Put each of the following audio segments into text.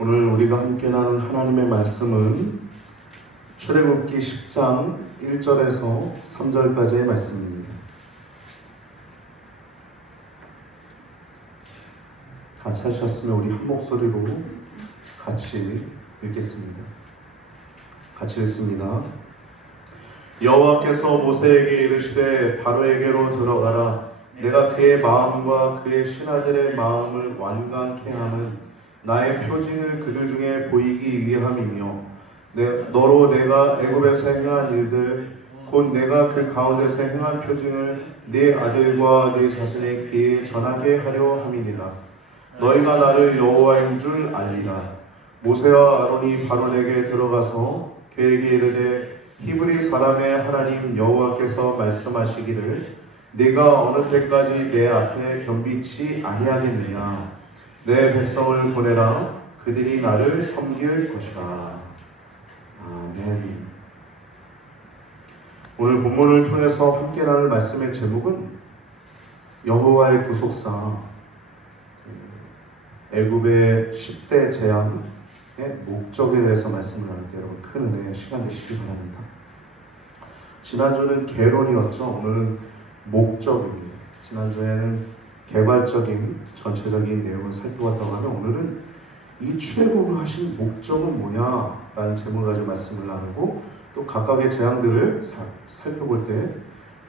오늘 우리가 함께 나눌 하나님의 말씀은 출애굽기 10장 1절에서 3절까지의 말씀입니다. 다 찾으셨으면 우리 한 목소리로 같이 읽겠습니다. 같이 읽습니다. 여호와께서 모세에게 이르시되 바로에게로 들어가라. 내가 그의 마음과 그의 신하들의 마음을 완강케 하는 나의 표징을 그들 중에 보이기 위함이며 너로 내가 애굽에서 행한 일들 곧 내가 그 가운데서 행한 표징을 네 아들과 네 자손의 귀에 전하게 하려 함이니라. 너희가 나를 여호와인 줄 알리라. 모세와 아론이 바로에게 들어가서 그에게 이르되 히브리 사람의 하나님 여호와께서 말씀하시기를 네가 어느 때까지 내 앞에 겸비치 아니하겠느냐. 내 백성을 보내라. 그들이 나를 섬길 것이라. 아멘. 오늘 본문을 통해서 함께 나눌 말씀의 제목은 여호와의 구속사, 애굽의 10대 재앙의 목적에 대해서 말씀을 나눌게요. 여러분 큰 은혜의 시간 되시기 바랍니다. 지난주는 개론이었죠. 오늘은 목적입니다. 지난주에는 개괄적인 전체적인 내용을 살펴봤다고 하면 오늘은 이 출애굽을 하신 목적은 뭐냐라는 제목을 가지고 말씀을 나누고 또 각각의 재앙들을 살펴볼 때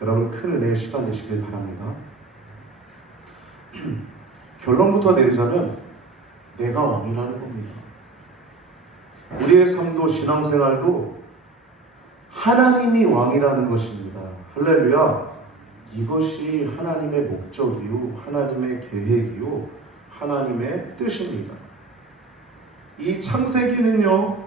여러분 큰 은혜의 시간 되시길 바랍니다. 결론부터 내리자면 내가 왕이라는 겁니다. 우리의 삶도 신앙생활도 하나님이 왕이라는 것입니다. 할렐루야. 이것이 하나님의 목적이요, 하나님의 계획이요, 하나님의 뜻입니다. 이 창세기는요,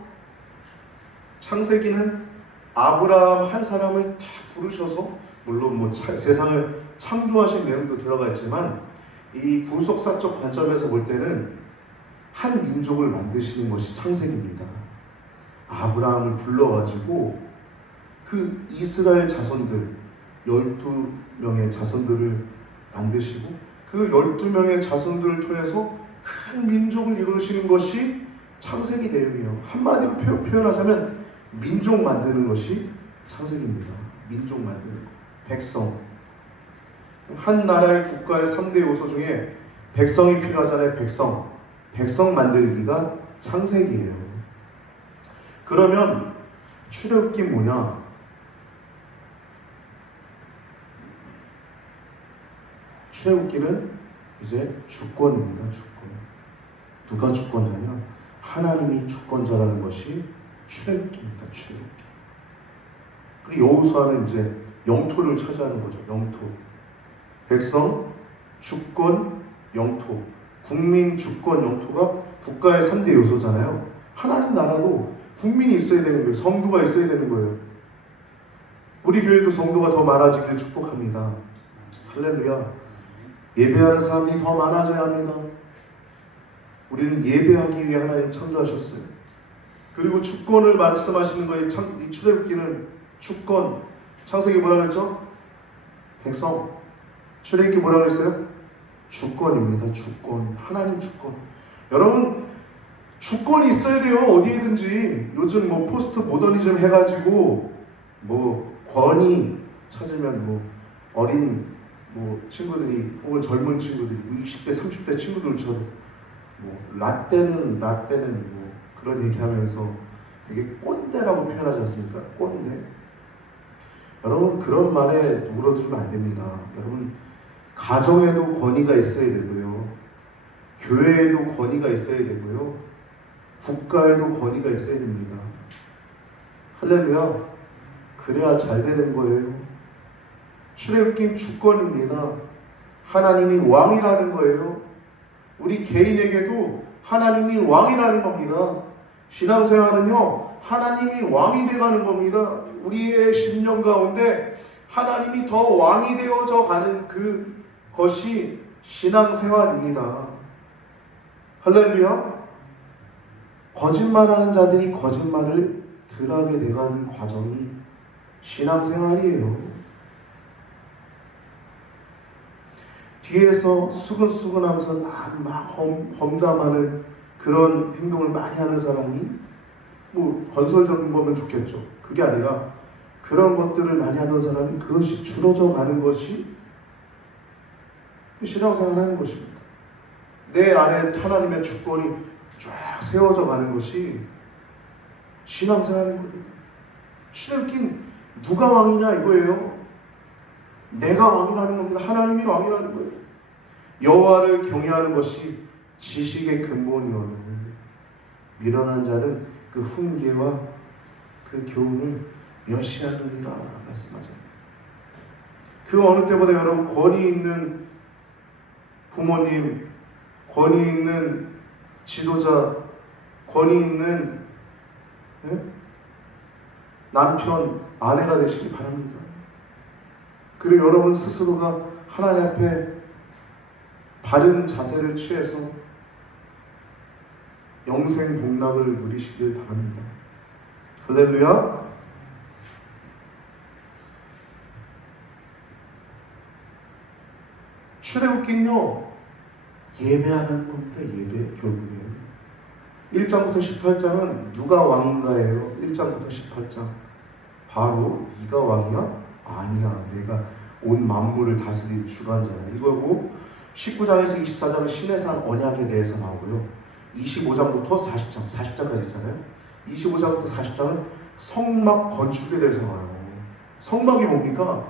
창세기는 아브라함 한 사람을 다 부르셔서, 물론 세상을 창조하신 내용도 들어가 있지만, 이 구속사적 관점에서 볼 때는 한 민족을 만드시는 것이 창세기입니다. 아브라함을 불러가지고 그 이스라엘 자손들, 12명의 자손들을 만드시고 그 12명의 자손들을 통해서 큰 민족을 이루시는 것이 창세기 내용이에요. 한마디로 표현하자면 민족 만드는 것이 창세기입니다. 민족 만드는 것. 백성. 한 나라의 국가의 3대 요소 중에 백성이 필요하잖아요. 백성 만들기가 창세기예요. 그러면 출애굽기 뭐냐? 출애굽기는 이제 주권입니다. 주권. 누가 주권자냐? 하나님이 주권자라는 것이 출애굽기입니다. 출애굽기. 그리고 여호수아는 이제 영토를 차지하는 거죠. 영토. 백성, 주권, 영토. 국민, 주권, 영토가 국가의 3대 요소잖아요. 하나님 나라도 국민이 있어야 되는 거예요. 성도가 있어야 되는 거예요. 우리 교회도 성도가 더 많아지길 축복합니다. 할렐루야. 예배하는 사람들이 더 많아져야 합니다. 우리는 예배하기 위해 하나님 창조하셨어요. 그리고 주권을 말씀하시는 거예요. 이 출애굽기는 주권. 창세기 뭐라 그랬죠? 백성. 출애굽기 뭐라 그랬어요? 주권입니다. 주권. 하나님 주권. 여러분 주권이 있어야 돼요. 어디에든지. 요즘 포스트 모더니즘 해가지고 권위 찾으면 어린 친구들이 혹은 젊은 친구들이 20대 30대 친구들처럼 라떼는 그런 얘기하면서 되게 꼰대라고 표현하지 않습니까? 꼰대. 여러분 그런 말에 누그러들면 안 됩니다. 여러분 가정에도 권위가 있어야 되고요, 교회에도 권위가 있어야 되고요, 국가에도 권위가 있어야 됩니다. 할렐루야. 그래야 잘 되는 거예요. 출애굽기 주권입니다. 하나님이 왕이라는 거예요. 우리 개인에게도 하나님이 왕이라는 겁니다. 신앙생활은요, 하나님이 왕이 되어가는 겁니다. 우리의 심령 가운데 하나님이 더 왕이 되어져 가는 그것이 신앙생활입니다. 할렐루야. 거짓말하는 자들이 거짓말을 덜하게 돼가는 과정이 신앙생활이에요. 뒤에서 수근수근하면서 막 험담하는 그런 행동을 많이 하는 사람이 뭐 건설적인 거면 좋겠죠. 그게 아니라 그런 것들을 많이 하던 사람이 그것이 줄어져 가는 것이 신앙생활 하는 것입니다. 내 안에 하나님의 주권이 쫙 세워져 가는 것이 신앙생활인 겁니다. 출애굽긴 누가 왕이냐 이거예요. 내가 왕이라는 겁니다. 하나님이 왕이라는 거예요. 여호와를 경외하는 것이 지식의 근본이오늘 미련한 자는 그 훈계와 그 교훈을 멸시하느니라 말씀하잖아요. 그 어느 때보다 여러분 권위 있는 부모님, 권위 있는 지도자, 권위 있는 남편, 아내가 되시기 바랍니다. 그리고 여러분 스스로가 하나님 앞에 바른 자세를 취해서 영생 복락을 누리시길 바랍니다. 할렐루야. 출애굽긴요 예배하는 겁니다. 예배 결국에 1장부터 18장은 누가 왕인가예요. 1장부터 18장 바로 네가 왕이야? 아니야, 내가 온 만물을 다스릴 주관자야 이거고, 19장에서 24장은 시내산 언약에 대해서 나오고요, 25장부터 40장까지 있잖아요. 25장부터 40장은 성막 건축에 대해서 나와요. 성막이 뭡니까?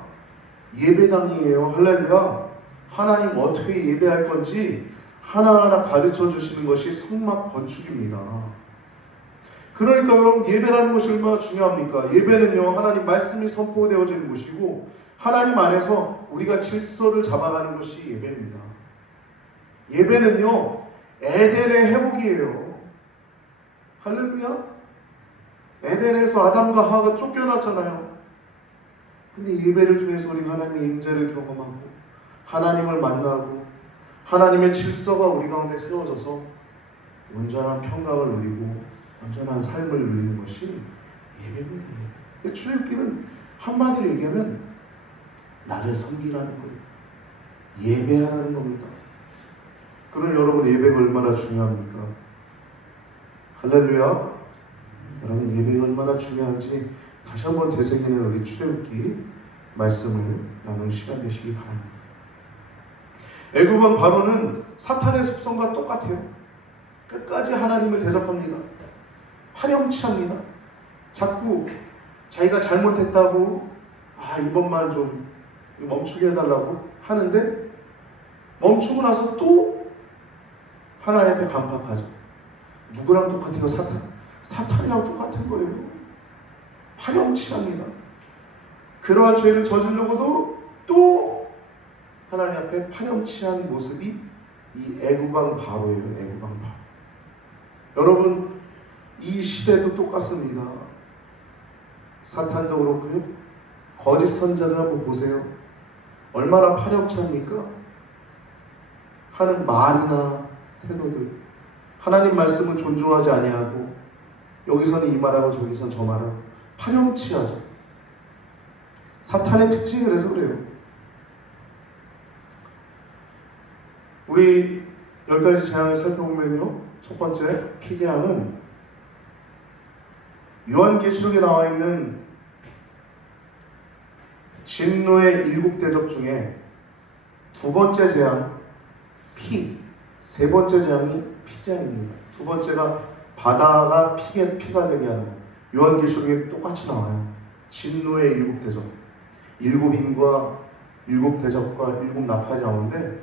예배당이에요. 할렐루야. 하나님 어떻게 예배할 건지 하나하나 가르쳐 주시는 것이 성막 건축입니다. 그러니까 여러분 예배라는 것이 얼마나 중요합니까? 예배는요 하나님 말씀이 선포되어지는 것이고 하나님 안에서 우리가 질서를 잡아가는 것이 예배입니다. 예배는요 에덴의 회복이에요. 할렐루야. 에덴에서 아담과 하와가 쫓겨났잖아요. 근데 예배를 통해서 우리가 하나님의 임재를 경험하고 하나님을 만나고 하나님의 질서가 우리 가운데 세워져서 온전한 평강을 누리고 온전한 삶을 누리는 것이 예배입니다. 예배. 출애굽기는 한마디로 얘기하면 나를 섬기라는 거예요. 예배하라는 겁니다. 그럼 여러분 예배가 얼마나 중요합니까? 할렐루야. 여러분 예배가 얼마나 중요한지 다시 한번 되새기는 우리 출애굽기 말씀을 나누는 시간 되시기 바랍니다. 애굽왕 바로는 사탄의 속성과 똑같아요. 끝까지 하나님을 대적합니다. 파렴치합니다. 자꾸 자기가 잘못했다고 이번만 좀 멈추게 해달라고 하는데 멈추고 나서 또 하나님 앞에 간파하죠. 누구랑 똑같아요? 사탄이랑 똑같은 거예요. 파렴치합니다. 그러한 죄를 저지르고도 또 하나님 앞에 파렴치한 모습이 이 애굽왕 바로예요. 애굽왕 바로. 여러분 이 시대도 똑같습니다. 사탄도 그렇고요. 거짓 선자들 한번 보세요. 얼마나 파렴치합니까? 하는 말이나 태도들. 하나님 말씀은 존중하지 아니하고 여기서는 이 말하고 저기서는 저 말하고 파렴치하죠. 사탄의 특징이 그래서 그래요. 우리 10가지 재앙을 살펴보면요, 첫 번째 피재앙은 요한계시록에 나와 있는 진노의 7대접 중에 두 번째 재앙 세 번째 재앙이 피재앙입니다. 두 번째가 바다가 피가 되게 하는 것. 요한계시록에 똑같이 나와요. 진노의 7대접, 7인과 7대접과 7나팔이 나오는데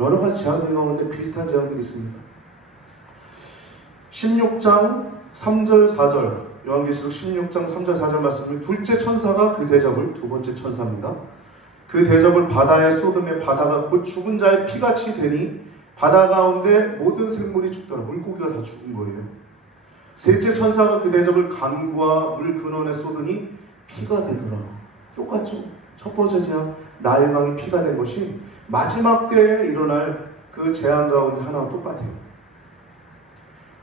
여러 가지 재앙들이 나오는데 비슷한 재앙들이 있습니다. 16장 3절 4절 요한계시록 16장 3절 4절 말씀은 둘째 천사가 그 대접을, 두 번째 천사입니다. 그 대접을 바다에 쏟음에 바다가 곧 죽은 자의 피같이 되니 바다 가운데 모든 생물이 죽더라. 물고기가 다 죽은 거예요. 셋째 천사가 그 대접을 강과 물 근원에 쏟으니 피가 되더라. 똑같죠? 첫 번째 재앙 나일강이 피가 된 것이 마지막 때에 일어날 그 재앙 가운데 하나와 똑같아요.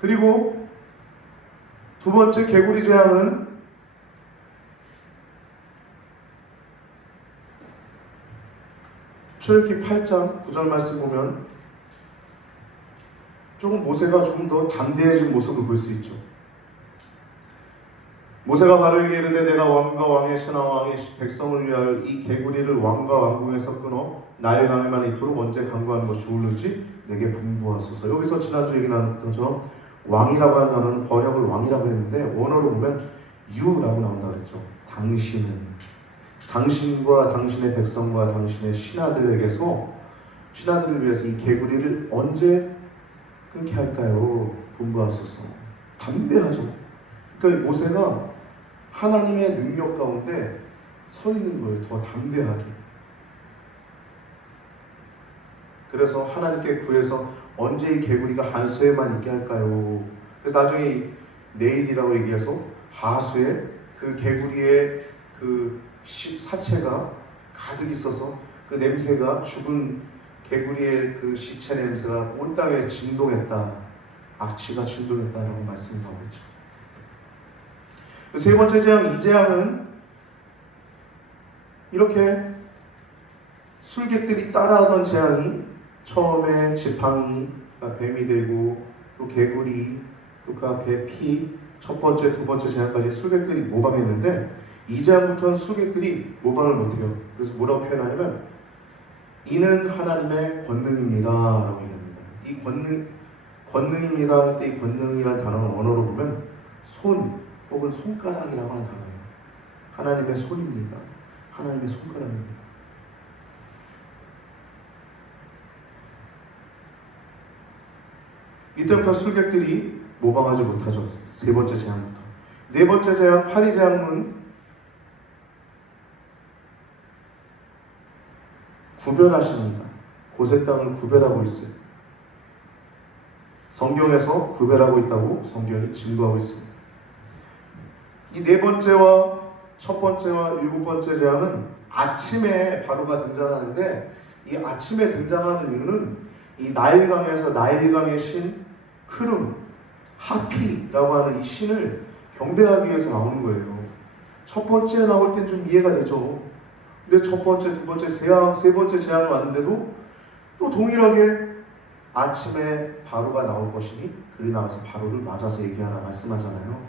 그리고 두 번째 개구리 재앙은 출애굽기 8장 9절 말씀 보면 조금 모세가 조금 더 담대해진 모습을 볼 수 있죠. 모세가 바로에게 이르되 내가 왕과 왕의 신하 왕의 백성을 위하여 이 개구리를 왕과 왕궁에서 끊어 나일 강에만 있도록 언제 강구하는 것이 옳은지 내게 분부하소서. 여기서 지난주 얘기 나눴던 것처럼 왕이라고 하는 단어는 번역을 왕이라고 했는데 원어로 보면 유라고 나온다고 그랬죠. 당신은, 당신과 당신의 백성과 당신의 신하들을 위해서 이 개구리를 언제 끊게 할까요? 분부하소서. 담대하죠. 그러니까 모세가 하나님의 능력 가운데 서 있는 거예요. 더 담대하게. 그래서 하나님께 구해서 언제 이 개구리가 한수에만 있게 할까요? 그래서 나중에 내일이라고 얘기해서 하수에 그 개구리의 그 사체가 가득 있어서 그 냄새가 죽은 개구리의 그 시체 냄새가 온 땅에 진동했다. 악취가 진동했다라고 말씀하고 있죠. 세 번째 재앙, 이 재앙은 이렇게 술객들이 따라하던 재앙이 처음에 지팡이가 뱀이 되고 또 개구리 또 그 앞에 피, 첫 번째, 두 번째 재앙까지 술객들이 모방했는데 이 재앙부터는 술객들이 모방을 못해요. 그래서 뭐라고 표현하냐면 이는 하나님의 권능입니다 라고 얘기합니다. 이 권능입니다 할 때 이 권능이라는 단어는 언어로 보면 손 혹은 손가락이라고 하는 단어예요. 하나님의 손입니다. 하나님의 손가락입니다. 이때부터 술객들이 모방하지 못하죠. 세 번째 재앙부터. 네 번째 재앙, 파리 재앙은 구별하십니다. 고센 땅을 구별하고 있어요. 성경에서 구별하고 있다고 성경이 증거하고 있습니다. 이 네 번째와 첫 번째와 일곱 번째 재앙은 아침에 바로가 등장하는데 이 아침에 등장하는 이유는 이 나일강에서 나일강의 신 크름, 하피라고 하는 이 신을 경배하기 위해서 나오는 거예요. 첫 번째 나올 땐 좀 이해가 되죠. 근데 첫 번째, 두 번째, 세 번째 재앙이 왔는데도 또 동일하게 아침에 바로가 나올 것이니 그리 나가서 바로를 맞아서 얘기하라 말씀하잖아요.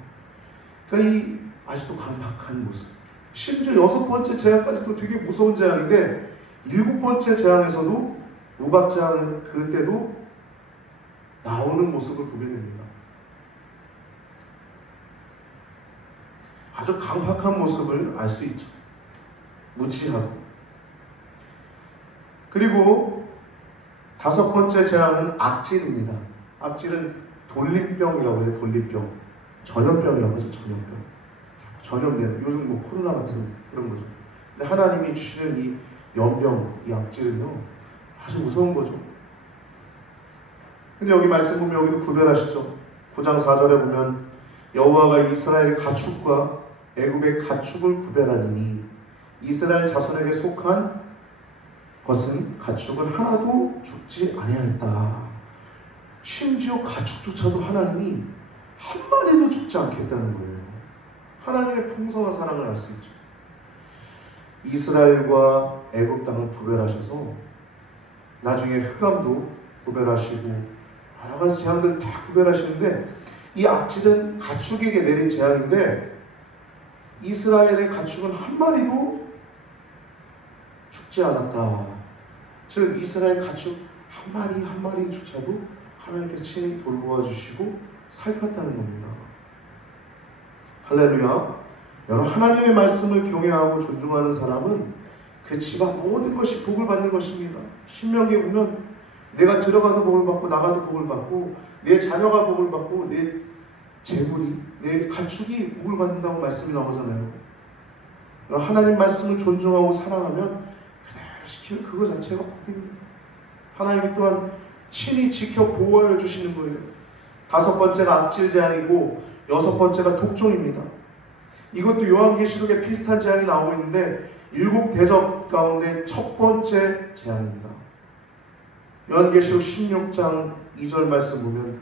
그러니까 이 아직도 강박한 모습. 심지어 여섯 번째 재앙까지도 되게 무서운 재앙인데 일곱 번째 재앙에서도 우박 재앙은 그때도 나오는 모습을 보게 됩니다. 아주 강박한 모습을 알 수 있죠. 무지하고. 그리고 다섯 번째 재앙은 악질입니다. 악질은 돌림병이라고 해요. 돌림병. 전염병이라고 하죠. 전염병. 전염되는 요즘 뭐 코로나 같은 그런 거죠. 근데 하나님이 주시는 이 연병, 이 악질은요 아주 무서운 거죠. 근데 여기 말씀 보면 여기도 구별하시죠. 9장 4절에 보면 여호와가 이스라엘의 가축과 애굽의 가축을 구별하니니 이스라엘 자손에게 속한 것은 가축은 하나도 죽지 아니하였다. 심지어 가축조차도 하나님이 한 마리도 죽지 않겠다는 거예요. 하나님의 풍성한 사랑을 알 수 있죠. 이스라엘과 애굽 땅을 구별하셔서 나중에 흑암도 구별하시고 여러 가지 재앙들을 다 구별하시는데 이 악질은 가축에게 내린 재앙인데 이스라엘의 가축은 한 마리도 죽지 않았다. 즉 이스라엘 가축 한 마리 한 마리조차도 하나님께서 친히 돌보아 주시고 살폈다는 겁니다. 할렐루야. 여러분 하나님의 말씀을 경외하고 존중하는 사람은 그 집안 모든 것이 복을 받는 것입니다. 신명기에 보면 내가 들어가도 복을 받고 나가도 복을 받고 내 자녀가 복을 받고 내 재물이 내 가축이 복을 받는다고 말씀이 나오잖아요. 하나님 말씀을 존중하고 사랑하면 그대로 지키는 그거 자체가 복입니다. 하나님이 또한 친히 지켜 보호하여 주시는 거예요. 다섯 번째가 악질 재앙이고 여섯 번째가 독종입니다. 이것도 요한계시록에 비슷한 재앙이 나오고 있는데 일곱 대접 가운데 첫 번째 재앙입니다. 요한계시록 16장 2절 말씀 보면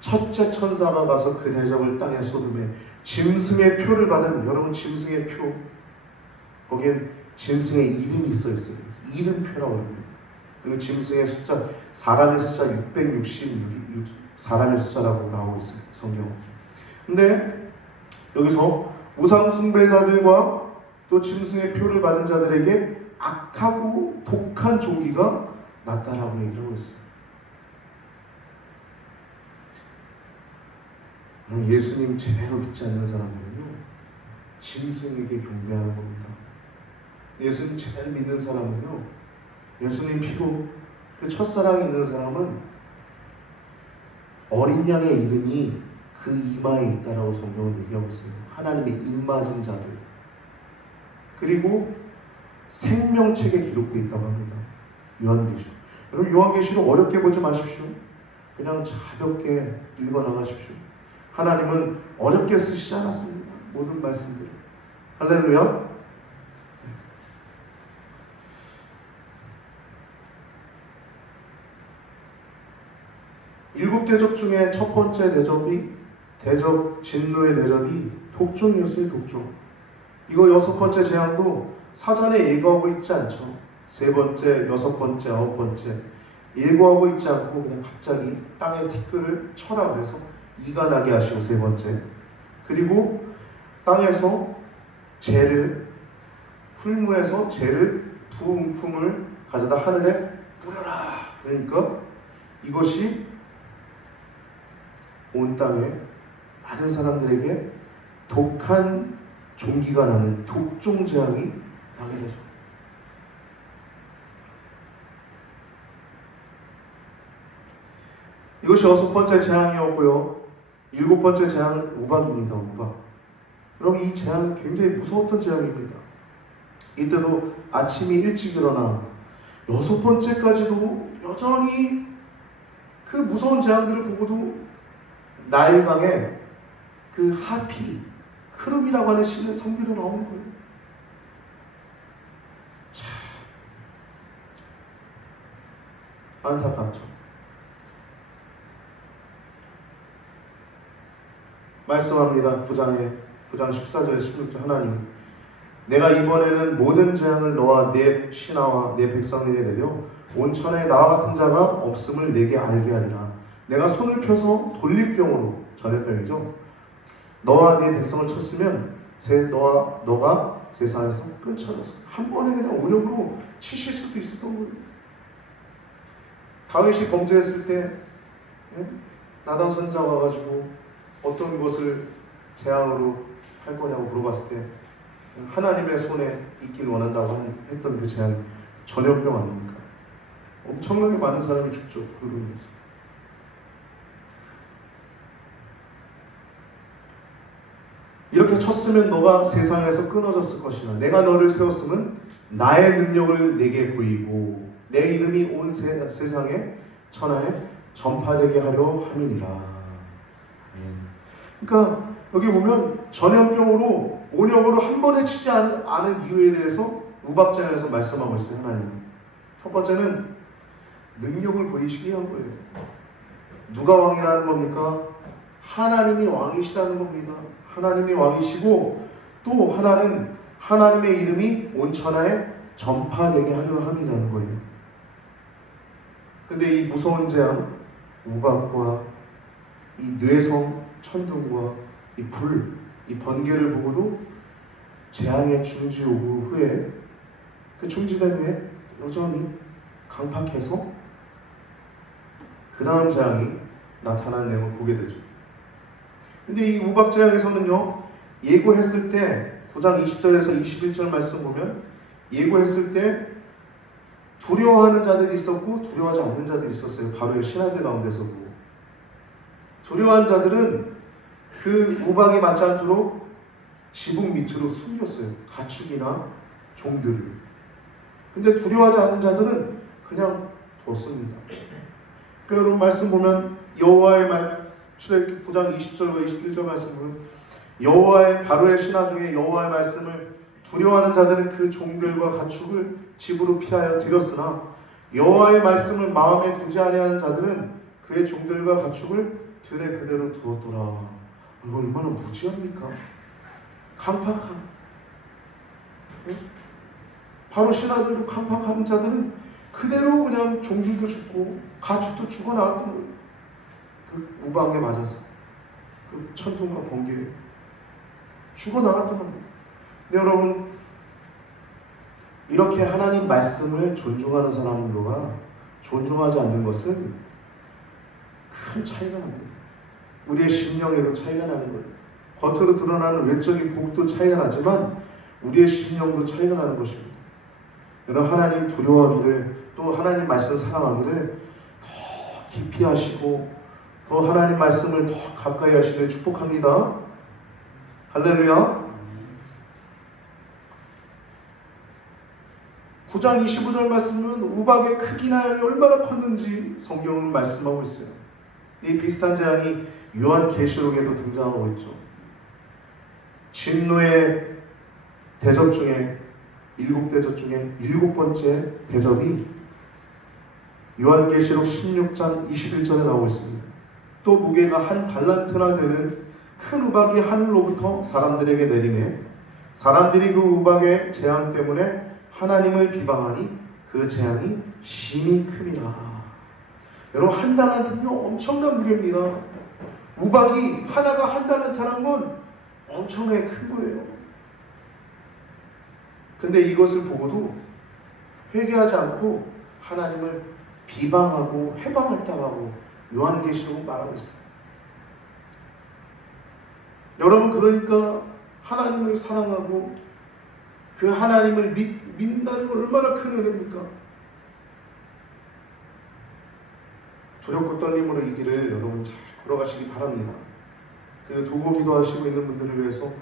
첫째 천사가 가서 그 대접을 땅에 쏟음에 짐승의 표를 받은 여러분 짐승의 표 거기엔 짐승의 이름이 있어요. 이름표라고 합니다. 그리고 짐승의 숫자, 사람의 숫자 666 사람의 숫자라고 나오고 있어요, 성경. 근데 여기서 우상 숭배자들과 또 짐승의 표를 받은 자들에게 악하고 독한 종기가 났다라고 얘기를 하고 있어요. 예수님 제대로 믿지 않는 사람들은요, 짐승에게 경배하는 겁니다. 예수님 제대로 믿는 사람은요, 예수님 피로 그 첫사랑이 있는 사람은 어린 양의 이름이 그 이마에 있다라고 성경은 얘기하고 있어요. 하나님의 입맞은 자들. 그리고 생명책에 기록되어 있다고 합니다. 요한계시록. 여러분 요한계시록 어렵게 보지 마십시오. 그냥 가볍게 읽어나가십시오. 하나님은 어렵게 쓰시지 않았습니다. 모든 말씀들. 할렐루야. 일곱 대접 중에 첫 번째 대접 진노의 대접이 독종이었어요. 독종. 이거 여섯 번째 재앙도 사전에 예고하고 있지 않죠. 세 번째, 여섯 번째, 아홉 번째 예고하고 있지 않고 그냥 갑자기 땅에 티끌을 쳐라 그래서 이가 나게 하시고 세 번째, 그리고 땅에서 재를, 풀무에서 재를 두 움큼을 가져다 하늘에 뿌려라. 그러니까 이것이 온 땅에 많은 사람들에게 독한 종기가 나는 독종 재앙이 나게 되죠. 이것이 여섯 번째 재앙이었고요. 일곱 번째 재앙은 우박입니다. 우박. 여러분 이 재앙은 굉장히 무서웠던 재앙입니다. 이때도 아침이 일찍 일어나 여섯 번째까지도 여전히 그 무서운 재앙들을 보고도 나일강에 그 하피, 크름이라고 하는 신을 섬기러 나오는 거예요. 참 안타깝죠. 말씀합니다. 9장 14절 16절 하나님, 내가 이번에는 모든 재앙을 너와 내 신하와 내 백성에게 내려 온 천하에 나와 같은 자가 없음을 내게 알게 하리라. 내가 손을 펴서 돌림병으로, 전염병이죠, 너와 네 백성을 쳤으면 너가 세상에서 끊쳐져서 한 번에 그냥 오력으로 치실 수도 있었던 거예요. 다윗이 범죄했을 때 나단 선지자 와가지고 어떤 것을 재앙으로 할 거냐고 물어봤을 때 하나님의 손에 있길 원한다고 했던 그 재앙이 전염병 아닙니까? 엄청나게 많은 사람이 죽죠. 그로 인해서. 이렇게 쳤으면 너가 세상에서 끊어졌을 것이나 내가 너를 세웠으면 나의 능력을 내게 보이고 내 이름이 온 세상에 천하에 전파되게 하려 함이니라. 그러니까 여기 보면 전염병으로 온역으로 한 번에 치지 않은 이유에 대해서 우박장에서 말씀하고 있어요. 하나님. 첫 번째는 능력을 보이시게 한 거예요. 누가 왕이라는 겁니까? 하나님이 왕이시라는 겁니다. 하나님이 왕이시고 또 하나는 하나님의 이름이 온 천하에 전파되게 하려 함이라는 거예요. 근데 이 무서운 재앙, 우박과 이 뇌성, 천둥과 이 불, 이 번개를 보고도 재앙의 중지 오고 후에 그 중지된 후에 여전히 강팍해서 그 다음 재앙이 나타나는 내용을 보게 되죠. 근데 이 우박 재앙에서는요, 예고했을 때 9장 20절에서 21절 말씀 보면 예고했을 때 두려워하는 자들이 있었고 두려워하지 않는 자들이 있었어요. 바로의 신하들 가운데서도. 두려워하는 자들은 그 우박이 맞지 않도록 지붕 밑으로 숨겼어요. 가축이나 종들을. 근데 두려워하지 않는 자들은 그냥 뒀습니다. 그 여러분 말씀 보면 여호와의 출애굽기 9장 20절과 21절 말씀 보면 여호와의 바로의 신하 중에 여호와의 말씀을 두려워하는 자들은 그 종들과 가축을 집으로 피하여 들였으나 여호와의 말씀을 마음에 두지 아니하는 자들은 그의 종들과 가축을 들에 그대로 두었더라. 이거 얼마나 무지합니까? 강팍한. 바로 신하들도 강팍한 자들은 그대로 그냥 종들도 죽고 가축도 죽어 나왔던 거예요. 그 우박에 맞아서 그 천둥과 번개에 죽어 나갔던 겁니다. 근데 여러분, 이렇게 하나님 말씀을 존중하는 사람들과 존중하지 않는 것은 큰 차이가 납니다. 우리의 심령에도 차이가 나는 거예요. 겉으로 드러나는 외적인 복도 차이가 나지만 우리의 심령도 차이가 나는 것입니다. 여러분, 하나님 두려워하기를, 또 하나님 말씀 사랑하기를 더 깊이 하시고 더 하나님 말씀을 더 가까이 하시길 축복합니다. 할렐루야. 9장 25절 말씀은 우박의 크기나 양이 얼마나 컸는지 성경은 말씀하고 있어요. 이 비슷한 재앙이 요한계시록에도 등장하고 있죠. 진노의 대접 중에 7대접 중에 7번째 대접이 요한계시록 16장 21절에 나오고 있습니다. 또 무게가 한 달란트나 되는 큰 우박이 하늘로부터 사람들에게 내리매 사람들이 그 우박의 재앙 때문에 하나님을 비방하니 그 재앙이 심히 큼이라. 여러분, 한 달란트는요 엄청난 무게입니다. 우박이 하나가 한 달란트라는 건 엄청나게 큰 거예요. 근데 이것을 보고도 회개하지 않고 하나님을 비방하고 회방했다고 요한계시록은 말하고 있어요. 여러분, 그러니까 하나님을 사랑하고 그 하나님을 믿는다는 건 얼마나 큰 은혜입니까? 두렵고 떨림으로 이 길을 여러분 잘 걸어가시기 바랍니다. 그리고 도고 기도하시고 있는 분들을 위해서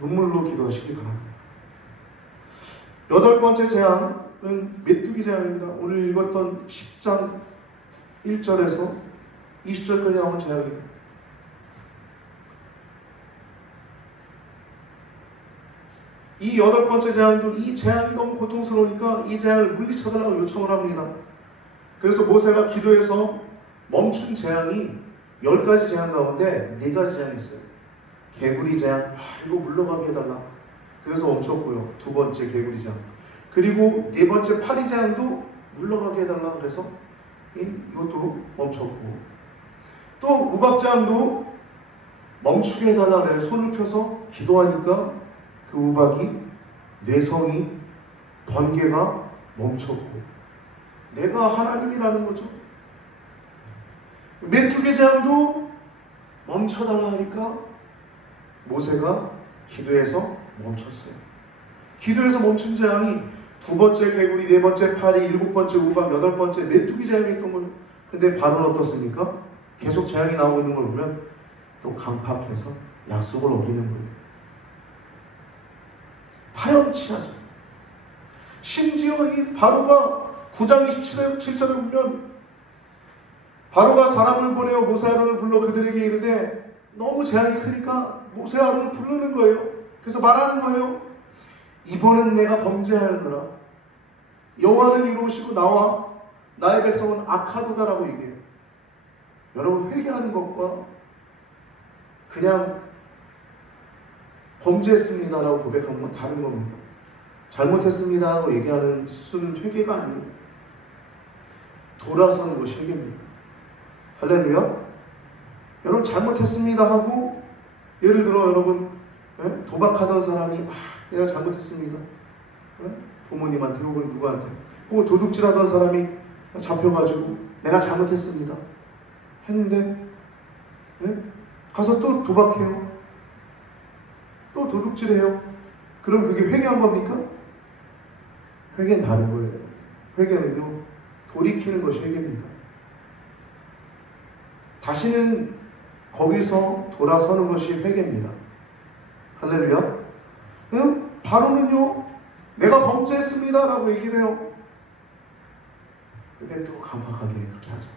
눈물로 기도하시기 바랍니다. 8번째 재앙은 메뚜기 재앙입니다. 오늘 읽었던 10장 1절에서 20절까지 나온 재앙입니다. 이 8번째 재앙도 이 재앙이 너무 고통스러우니까 이 재앙을 물리쳐달라고 요청을 합니다. 그래서 모세가 기도해서 멈춘 재앙이 10가지 재앙 가운데 4가지 재앙이 있어요. 개구리 재앙, 이거 물러가게 해달라. 그래서 멈췄고요. 2번째 개구리 재앙. 그리고 4번째 파리 재앙도 물러가게 해달라. 그래서 이것도 멈췄고, 또 우박 재앙도 멈추게 해달라. 그래 손을 펴서 기도하니까 그 우박이, 뇌성이, 번개가 멈췄고, 내가 하나님이라는 거죠. 메뚜기 재앙도 멈춰달라 하니까 모세가 기도해서 멈췄어요. 기도해서 멈춘 재앙이 2번째 개구리, 4번째 파리, 7번째 우박, 8번째 메뚜기 재앙이 있던 거예요. 근데 바로는 어떻습니까? 계속 재앙이 나오고 있는 걸 보면 또 강팍해서 약속을 어기는 거예요. 파렴치하죠. 심지어 이 바로가 9장 27절에 보면 바로가 사람을 보내어 모세 아론을 불러 그들에게 이르되, 너무 재앙이 크니까 모세 아론을 부르는 거예요. 그래서 말하는 거예요. 이번은 내가 범죄하였노라. 여호와는 이루시고 나와 나의 백성은 악하도다라고 얘기해요. 여러분, 회개하는 것과 그냥 범죄했습니다라고 고백하는 건 다른 겁니다. 잘못했습니다라고 얘기하는 수는 회개가 아니에요. 돌아서는 것이 회개입니다. 할렐루야. 여러분, 잘못했습니다 하고, 예를 들어 여러분 도박하던 사람이 내가 잘못했습니다, 부모님한테 혹은 누구한테, 혹은 도둑질하던 사람이 잡혀가지고 내가 잘못했습니다 했는데 가서 또 도박해요, 또 도둑질해요. 그럼 그게 회개한 겁니까? 회개는 다른 거예요. 회개는요 돌이키는 것이 회개입니다. 다시는 거기서 돌아서는 것이 회개입니다. 할렐루야. 바로는요 내가 범죄했습니다 라고 얘기를 해요. 근데 또 강팍하게 그렇게 하죠.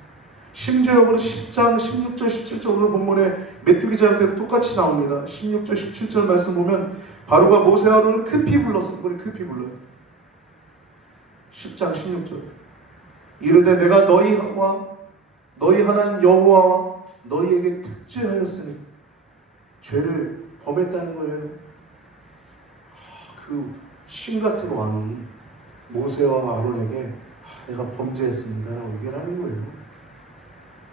심지어 여러분 10장 16절 17절 오늘 본문에 메뚜기 재앙 때도 똑같이 나옵니다. 16절 17절 말씀 보면 바로가 모세 아론을 급히 불러서, 우리 급히 불러요. 10장 16절 이르되 내가 너희 하나님 여호와와 너희에게 특죄하였으니, 죄를 범했다는 거예요. 그 신같은 왕이 모세와 아론에게 내가 범죄했습니다라고 얘기를 하는 거예요.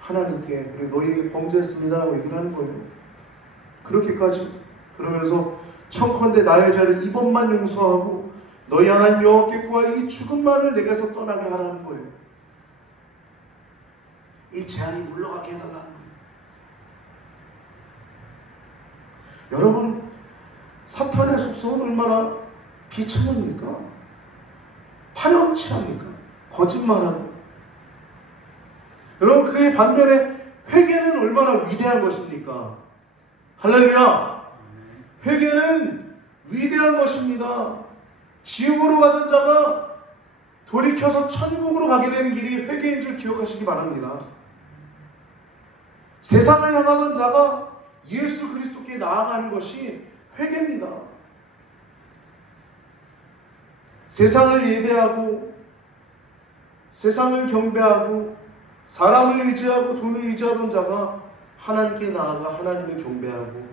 하나님께 우리 너희에게 범죄했습니다라고 얘기를 하는 거예요. 그렇게까지. 그러면서 청컨대 나의 죄를 이번만 용서하고 너희 하나님 여호와께 구하여 이 죽음만을 내게서 떠나게 하라는 거예요. 이 재앙이 물러가게 해달라는 거예요. 여러분, 사탄의 속성은 얼마나 비참합니까? 파렴치합니까? 거짓말하고. 여러분, 그의 반면에 회개는 얼마나 위대한 것입니까? 할렐루야! 회개는 위대한 것입니다. 지옥으로 가던 자가 돌이켜서 천국으로 가게 되는 길이 회개인 줄 기억하시기 바랍니다. 세상을 향하던 자가 예수 그리스도께 나아가는 것이 회개입니다. 세상을 예배하고 세상을 경배하고 사람을 의지하고 돈을 의지하던 자가 하나님께 나아가 하나님을 경배하고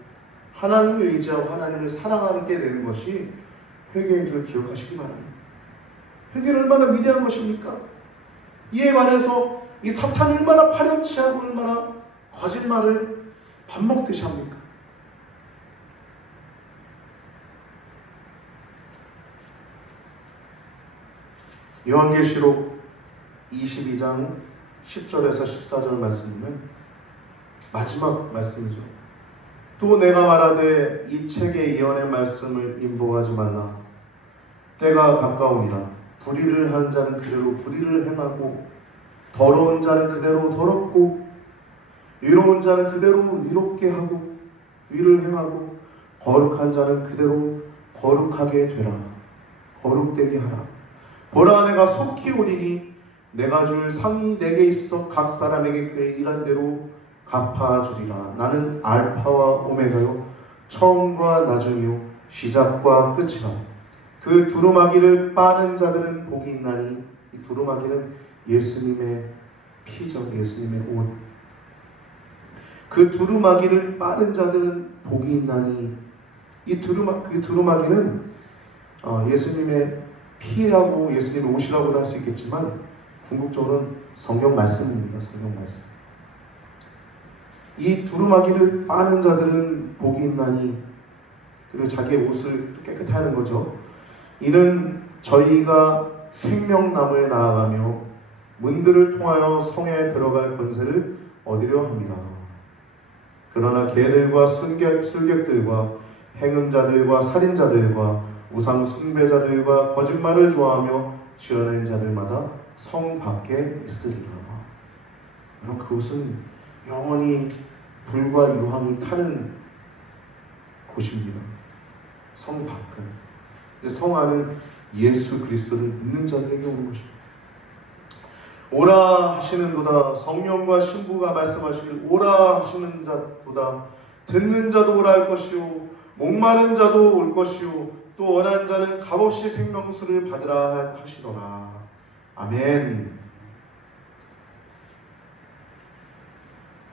하나님을 의지하고 하나님을 사랑하게 되는 것이 회개인 줄 기억하시기 바랍니다. 회개는 얼마나 위대한 것입니까? 이에 반해서 이 사탄이 얼마나 파렴치하고 얼마나 거짓말을 밥 먹듯이 합니까? 요한계시록 22장 10절에서 14절 말씀이면 마지막 말씀이죠. 또 내가 말하되 이 책의 예언의 말씀을 인보하지 말라. 때가 가까우니라. 불의를 하는 자는 그대로 불의를 행하고 더러운 자는 그대로 더럽고 의로운 자는 그대로 의롭게 하고 의를 행하고 거룩한 자는 그대로 거룩하게 되라. 거룩되게 하라. 보라, 내가 속히 오리니 내가 줄 상이 내게 있어 각 사람에게 그의 일한 대로 갚아주리라. 나는 알파와 오메가요 처음과 나중이요 시작과 끝이라. 그 두루마기를 빠는 자들은 복이 있나니, 이 두루마기는 예수님의 피죠. 예수님의 옷. 그 두루마기를 빠는 자들은 복이 있나니, 이 두루마기는 예수님의 피라고 예수님의 옷이라고도 할 수 있겠지만 궁극적으로는 성경 말씀입니다. 성경 말씀. 이 두루마기를 빠는 자들은 복이 있나니, 그리고 자기의 옷을 깨끗하게 하는 거죠. 이는 저희가 생명나무에 나아가며 문들을 통하여 성에 들어갈 권세를 얻으려 합니다. 그러나 개들과 술객들과 행음자들과 살인자들과 우상 숭배자들과 거짓말을 좋아하며 지어낸 자들마다 성 밖에 있으리라. 여러분, 그곳은 영원히 불과 유황이 타는 곳입니다. 성 밖은. 근데 성 안은 예수 그리스도를 믿는 자들에게 오는 것입니다. 오라 하시는도다. 성령과 신부가 말씀하시길 오라 하시는 자도다. 듣는 자도 오라 할 것이요 목마른 자도 올 것이요 또 원한 자는 값없이 생명수를 받으라 하시노라. 아멘.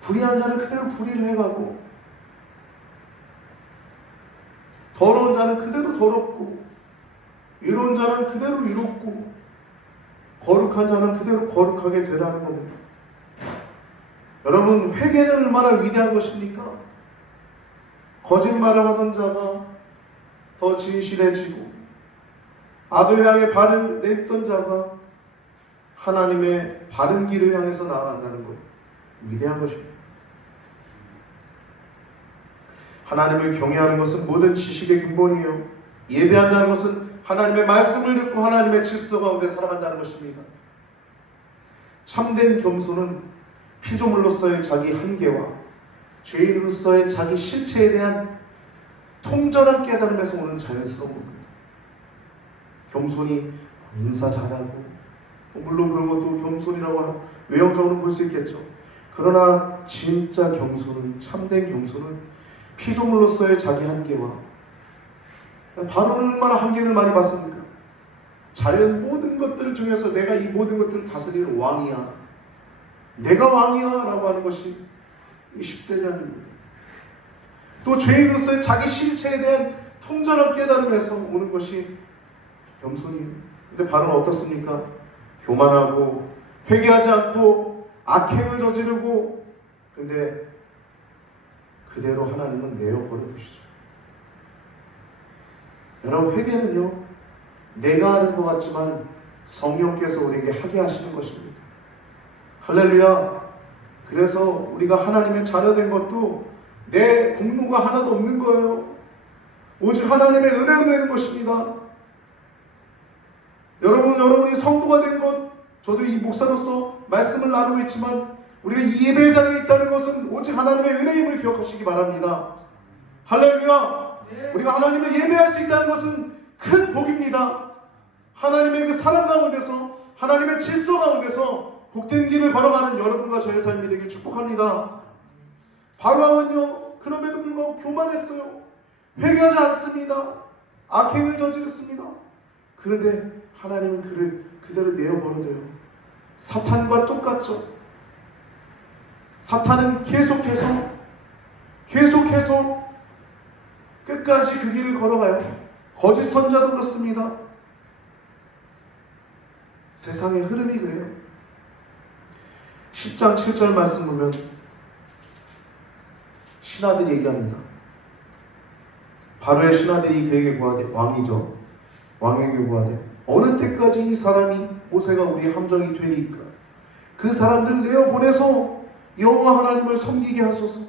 불의한 자는 그대로 불의를 행하고 더러운 자는 그대로 더럽고 의로운 자는 그대로 의롭고 거룩한 자는 그대로 거룩하게 되라는 겁니다. 여러분, 회개는 얼마나 위대한 것입니까? 거짓말을 하던 자가 더 진실해지고 악을 향해 발을 냈던 자가 하나님의 바른 길을 향해서 나아간다는 것, 위대한 것입니다. 하나님을 경외하는 것은 모든 지식의 근본이에요. 예배한다는 것은 하나님의 말씀을 듣고 하나님의 질서 가운데 살아간다는 것입니다. 참된 겸손은 피조물로서의 자기 한계와 죄인으로서의 자기 실체에 대한 통절한 깨달음에서 오는 자연스러운 겁니다. 겸손이 인사 잘하고, 물론 그런 것도 겸손이라고 외형적으로 볼 수 있겠죠. 그러나 진짜 겸손은, 참된 겸손은 피조물로서의 자기 한계와, 바로는 얼마나 한계를 많이 받습니까? 자연 모든 것들을 중에서 내가 이 모든 것들을 다스리는 왕이야, 내가 왕이야 라고 하는 것이 10대 장입니다. 또 죄인으로서의 자기 실체에 대한 통절한 깨달음에서 오는 것이 겸손이에요. 근데 바로는 어떻습니까? 교만하고 회개하지 않고 악행을 저지르고, 근데 그대로 하나님은 내어버려 두시죠. 여러분, 회개는요, 내가 하는 것 같지만 성령께서 우리에게 하게 하시는 것입니다. 할렐루야. 그래서 우리가 하나님의 자녀된 것도 내 공로가 하나도 없는 거예요. 오직 하나님의 은혜로 되는 것입니다. 여러분이 성도가 된 것, 저도 이 목사로서 말씀을 나누고 있지만 우리가 이 예배의 자리에 있다는 것은 오직 하나님의 은혜임을 기억하시기 바랍니다. 할렐루야. 우리가 하나님을 예배할 수 있다는 것은 큰 복입니다. 하나님의 그 사랑 가운데서, 하나님의 질서 가운데서 복된 길을 걸어가는 여러분과 저의 삶이 되길 축복합니다. 바로왕은요, 그럼에도 불구하고 교만했어요. 회개하지 않습니다. 악행을 저지르습니다. 그런데 하나님은 그를 그대로 내어버려둬요. 사탄과 똑같죠. 사탄은 계속해서 끝까지 그 길을 걸어가요. 거짓 선자도 그렇습니다. 세상의 흐름이 그래요. 10장 7절 말씀 보면 신하들이 얘기합니다. 바로의 신하들이 그에게 구하되, 왕이죠, 왕에게 구하되, 어느 때까지 이 사람이 모세가 우리의 함정이 되리까? 그 사람들 내어보내서 여호와 하나님을 섬기게 하소서.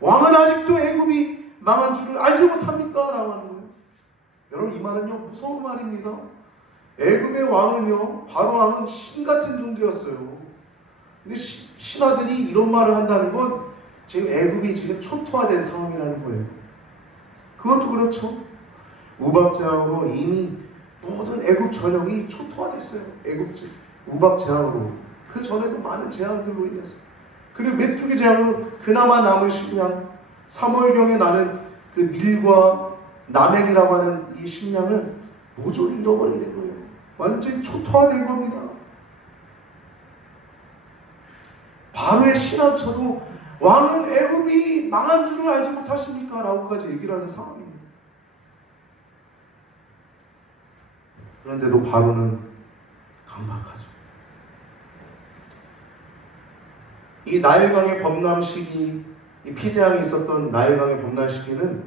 왕은 아직도 애굽이 망한 줄을 알지 못합니까? 라고 하는 거예요. 여러분, 이 말은요, 무서운 말입니다. 애굽의 왕은요, 바로 왕은 신 같은 존재였어요. 근데 신하들이 이런 말을 한다는 건 지금 애굽이 지금 초토화된 상황이라는 거예요. 그것도 그렇죠. 우박재앙으로 이미 모든 애굽 전역이 초토화됐어요. 우박재앙으로. 그 전에도 많은 재앙들로 인해서. 그리고 메뚜기 재앙으로 그나마 남은 식량, 3월경에 나는 그 밀과 나맥이라고 하는 이 식량을 모조리 잃어버리게 된 거예요. 완전히 초토화된 겁니다. 바로의 신하처도 왕은 애굽이 망한 줄을 알지 못하십니까? 라고까지 얘기를 하는 상황입니다. 그런데도 바로는 강박하죠. 이 나일강의 범람 시기, 이 피재앙이 있었던 나일강의 범람 시기는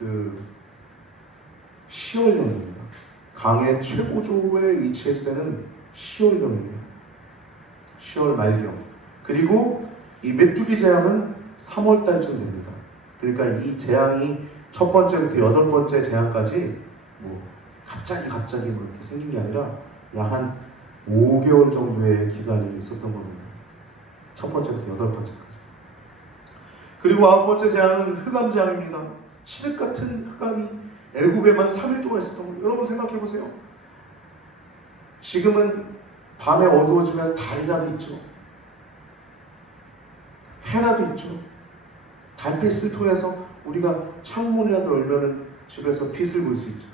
그 10월경입니다. 강의 최고조에 위치했을 때는 10월경이에요. 10월 말경. 그리고 이 메뚜기 재앙은 3월달쯤 됩니다. 그러니까 이 재앙이 첫 번째부터 8번째 재앙까지 뭐 갑자기 뭐 이렇게 생긴 게 아니라 약 한 5개월 정도의 기간이 있었던 겁니다. 첫 번째부터 8번째까지. 그리고 9번째 재앙은 흑암 재앙입니다. 칠흑 같은 흑암이 애굽에만 3일 동안 있었던 거예요. 여러분 생각해 보세요. 지금은 밤에 어두워지면 달이라도 있죠. 해라도 있죠. 달빛을 통해서 우리가 창문이라도 열면은 집에서 빛을 볼 수 있죠.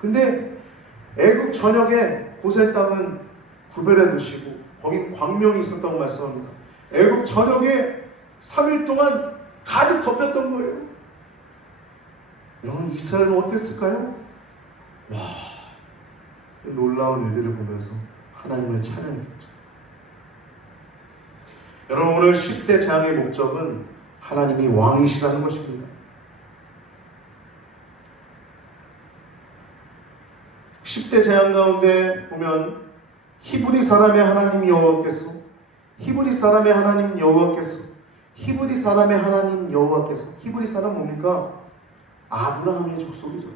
근데 애굽 전역에 고센 땅은 구별해 두시고 거긴 광명이 있었다고 말씀합니다. 애굽 전역에 3일 동안 가득 덮였던 거예요. 여러분, 이스라엘은 어땠을까요? 와, 놀라운 일들을 보면서 하나님을 찬양했겠죠. 여러분, 오늘 10대 재앙의 목적은 하나님이 왕이시라는 것입니다. 10대 재앙 가운데 보면 히브리 사람의 하나님 여호와께서 히브리 사람의 뭡니까? 아브라함의 족속이죠.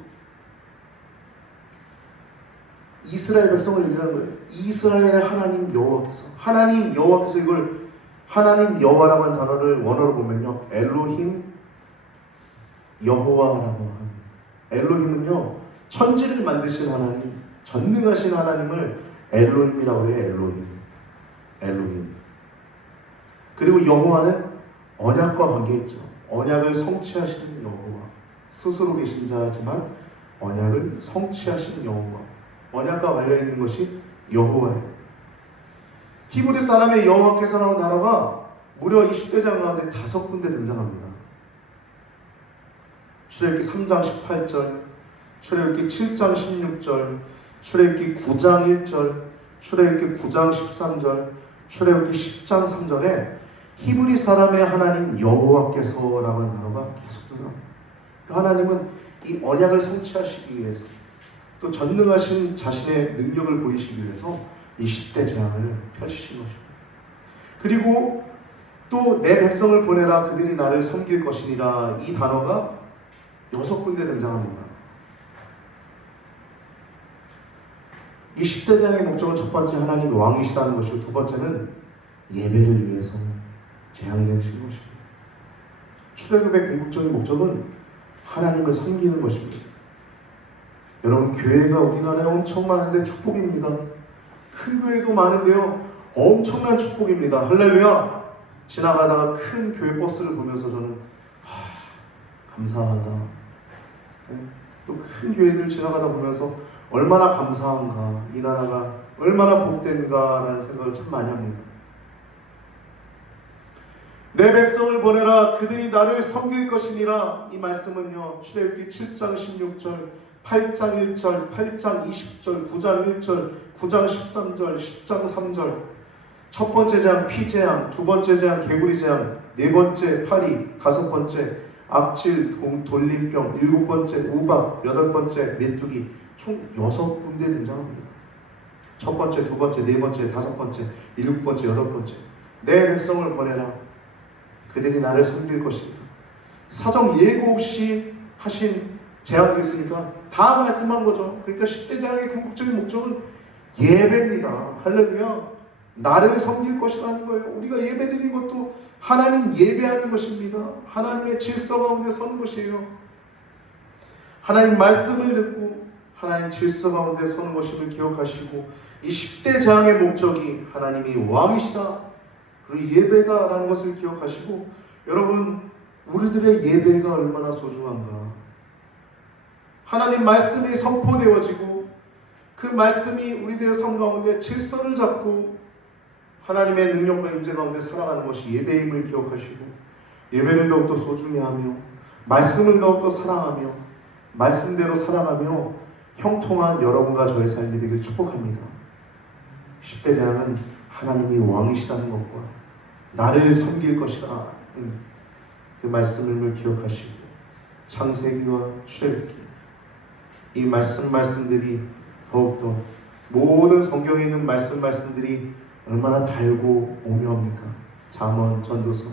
이스라엘 백성을 얘기하는 거예요. 이스라엘의 하나님 여호와께서 이걸 하나님 여호와라고 하는 단어를 원어로 보면요, 엘로힘 여호와라고 합니다. 엘로힘은요, 천지를 만드신 하나님, 전능하신 하나님을 엘로힘이라고 해요. 엘로힘. 그리고 여호와는 언약과 관계있죠. 언약을 성취하시는 여호와, 스스로 계신 자지만 언약을 성취하시는 여호와, 언약과 관련있는 것이 여호와예요. 히브리 사람의 여호와께서라는 단어가 무려 20대 장 가운데 5군데 등장합니다. 출애굽기 3장 18절, 출애굽기 7장 16절, 출애굽기 9장 1절, 출애굽기 9장 13절, 출애굽기 10장 3절에 히브리 사람의 하나님 여호와께서라고 하는 단어가 계속 들어갑니다. 하나님은 이 언약을 성취하시기 위해서, 또 전능하신 자신의 능력을 보이시기 위해서 이 10대 재앙을 펼치신 것입니다. 그리고 또 내 백성을 보내라 그들이 나를 섬길 것이니라, 이 단어가 6군데 등장합니다. 이 10대 재앙의 목적은 첫 번째 하나님이 왕이시다는 것이고, 두 번째는 예배를 위해서 재앙을 내리신 것입니다. 출애굽의 궁극적인 목적은 하나님을 섬기는 것입니다. 여러분, 교회가 우리나라에 엄청 많은데 축복입니다. 큰 교회도 많은데요, 엄청난 축복입니다. 할렐루야. 지나가다가 큰 교회 버스를 보면서 저는 감사하다. 또 큰 교회들 지나가다 보면서 얼마나 감사한가, 이 나라가 얼마나 복된가라는 생각을 참 많이 합니다. 내 백성을 보내라 그들이 나를 섬길 것이니라, 이 말씀은요, 출애굽기 7장 16절, 8장 1절, 8장 20절, 9장 1절, 9장 13절, 10장 3절, 첫 번째 재앙 피재앙, 두 번째 재앙 개구리 재앙, 네 번째 파리, 다섯 번째 악질 돌림병, 일곱 번째 우박, 여덟 번째 메뚜기, 총 6군데 등장합니다. 첫 번째, 두 번째, 네 번째, 다섯 번째, 일곱 번째, 여덟 번째. 내 백성을 보내라 그들이 나를 섬길 것이다. 사정 예고 없이 하신 재앙이 있으니까 다 말씀한 거죠. 그러니까 10대 재앙의 궁극적인 목적은 예배입니다. 할렐루야. 나를 섬길 것이라는 거예요. 우리가 예배 드리는 것도 하나님 예배하는 것입니다. 하나님의 질서 가운데 서는 것이에요. 하나님 말씀을 듣고 하나님 질서 가운데 서는 것임을 기억하시고, 이 10대 재앙의 목적이 하나님이 왕이시다, 그리고 예배다라는 것을 기억하시고, 여러분, 우리들의 예배가 얼마나 소중한가. 하나님 말씀이 선포되어지고 그 말씀이 우리들의 삶 가운데 질서를 잡고 하나님의 능력과 임재 가운데 살아가는 것이 예배임을 기억하시고, 예배를 더욱더 소중히 하며 말씀을 더욱더 사랑하며 말씀대로 살아가며 형통한 여러분과 저의 삶이 되길 축복합니다. 10대 재앙은 하나님이 왕이시다는 것과 나를 섬길 것이라 그 말씀을 기억하시고, 창세기와 출애굽기 이 말씀들이 더욱더 모든 성경에 있는 말씀들이 얼마나 달고 오묘합니까? 잠언, 전도서,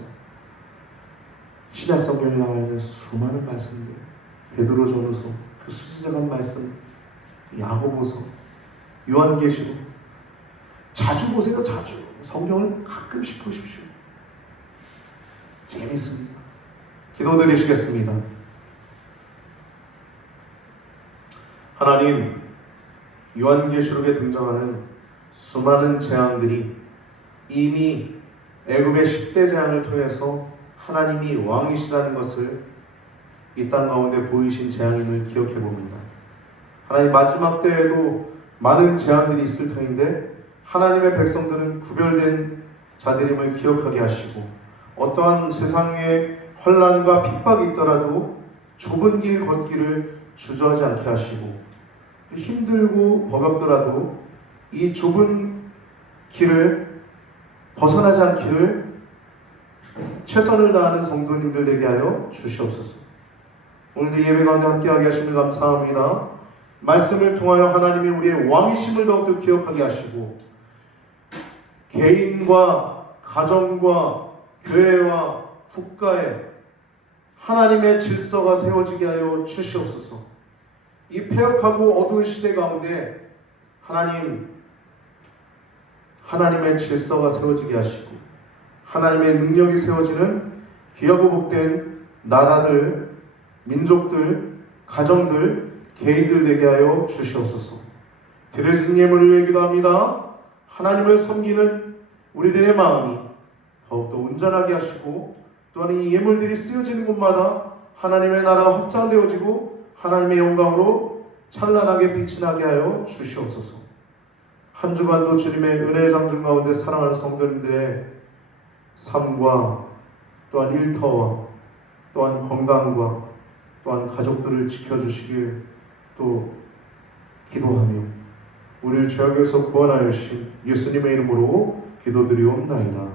신약 성경에 나와 있는 수많은 말씀들, 베드로전후서, 그 수지작한 말씀, 야고보서, 요한계시록, 자주 보세요. 자주 성경을 가끔씩 보십시오. 재밌습니다. 기도드리시겠습니다. 하나님, 요한계시록에 등장하는 수많은 재앙들이 이미 애굽의 10대 재앙을 통해서 하나님이 왕이시라는 것을 이 땅 가운데 보이신 재앙임을 기억해 봅니다. 하나님, 마지막 때에도 많은 재앙들이 있을 터인데 하나님의 백성들은 구별된 자들임을 기억하게 하시고, 어떠한 세상의 혼란과 핍박이 있더라도 좁은 길 걷기를 주저하지 않게 하시고, 힘들고 버겁더라도 이 좁은 길을 벗어나지 않기를 최선을 다하는 성도님들 되게 하여 주시옵소서. 오늘도 예배 가운데 함께하게 하심을 감사합니다. 말씀을 통하여 하나님이 우리의 왕이심을 더욱더 기억하게 하시고, 개인과 가정과 교회와 국가에 하나님의 질서가 세워지게 하여 주시옵소서. 이 폐역하고 어두운 시대 가운데 하나님의 질서가 세워지게 하시고 하나님의 능력이 세워지는 귀하고 복된 나라들, 민족들, 가정들, 개인들 되게 하여 주시옵소서. 드려진 예물을 얘기도 합니다. 하나님을 섬기는 우리들의 마음이 더욱더 온전하게 하시고, 또한 이 예물들이 쓰여지는 곳마다 하나님의 나라가 확장되어지고 하나님의 영광으로 찬란하게 빛이 나게 하여 주시옵소서. 한 주간도 주님의 은혜의 장중 가운데 사랑하는 성도님들의 삶과 또한 일터와 또한 건강과 또한 가족들을 지켜주시길 또 기도하며, 우리를 죄악에서 구원하여 신 예수님의 이름으로 기도드리옵나이다.